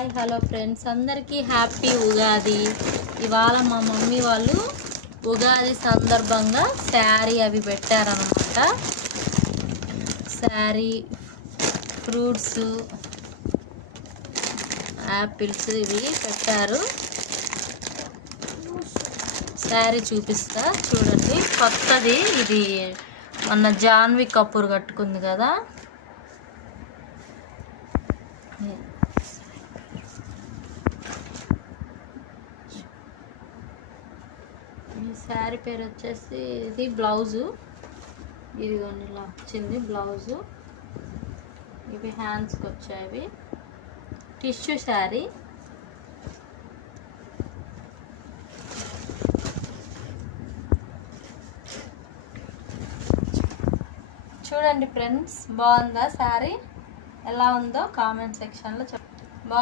Hi hello friends, అందరికీ happy Ugadi. ఇవాళ మా మమ్మీ వాళ్ళు ఉగాది సందర్భంగా శారీ అవి పెట్టారనమాట. శారీ, ఫ్రూట్స్, యాపిల్స్ ఇవి పెట్టారు. శారీ చూపిస్తా చూడండి. కొత్తది ఇది, మొన్న జాన్వి కపూర్ కట్టుకుంది కదా. ఈ శారీ పేరు వచ్చేసి, ఇది బ్లౌజు, ఇది ఇలా వచ్చింది బ్లౌజు. ఇవి హ్యాండ్స్కి వచ్చాయి. టిష్యూ శారీ. చూడండి ఫ్రెండ్స్, బాగుందా శారీ? ఎలా ఉందో కామెంట్ సెక్షన్లో చెప్పండి.